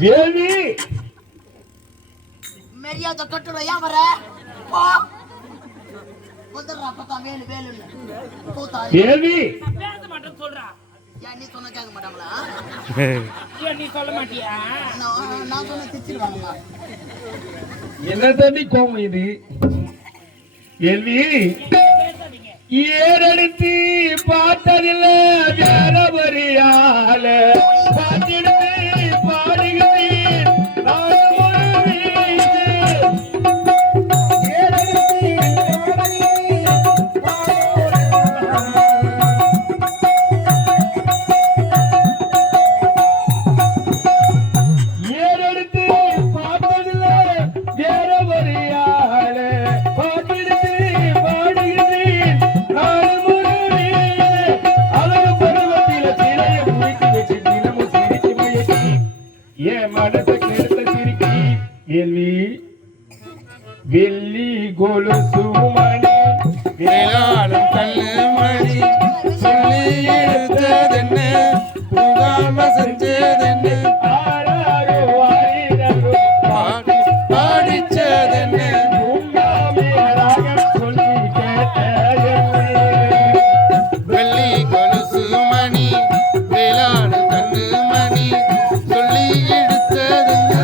வேலி மரியாதை கட்டுற ஏன் வர போ வந்துடுறா பத்தா வேலு வேலுன்னு வேலி பேச மாட்டேன்னு சொல்றா. ஏன் நீ சொன்ன கேட்க மாட்டாங்களா? ஏன் நீ சொல்ல மாட்டியா? நான் சொன்ன திச்சிருவாங்களா? என்ன தண்ணி கோமம் இது வேல்வி ஏறெடுத்து பார்த்ததில்ல வேற வரியால பார்த்திடுத்து பாடுகிறேன் வெள்ளி கொலுசு மணி வேளாளும் கல்லு மணி சொல்லி எடுத்ததென்ன புகாம செஞ்சதென்ன பாடிச்சதென்ன சொல்லி கேட்ட வெள்ளி கொலுசு மணி வேளாளும் கல்லு மணி சொல்லி எடுத்ததென்ன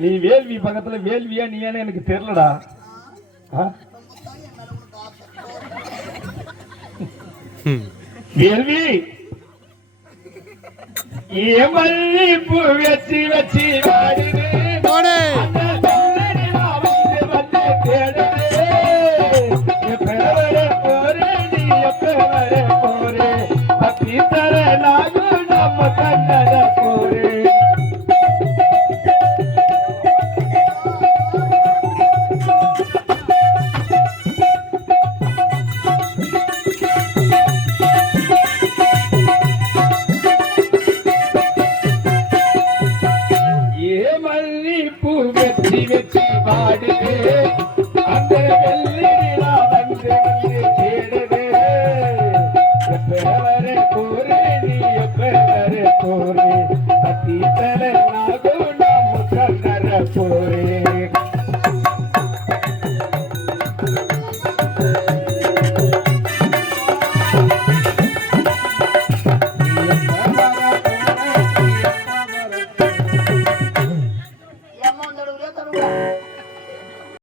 நீ வேள்வி பக்கத்துல வேள்வியா நீயானு எனக்கு தெரியலடா. வேள்வி மல்லிப்பூ வச்சு வச்சு வாடி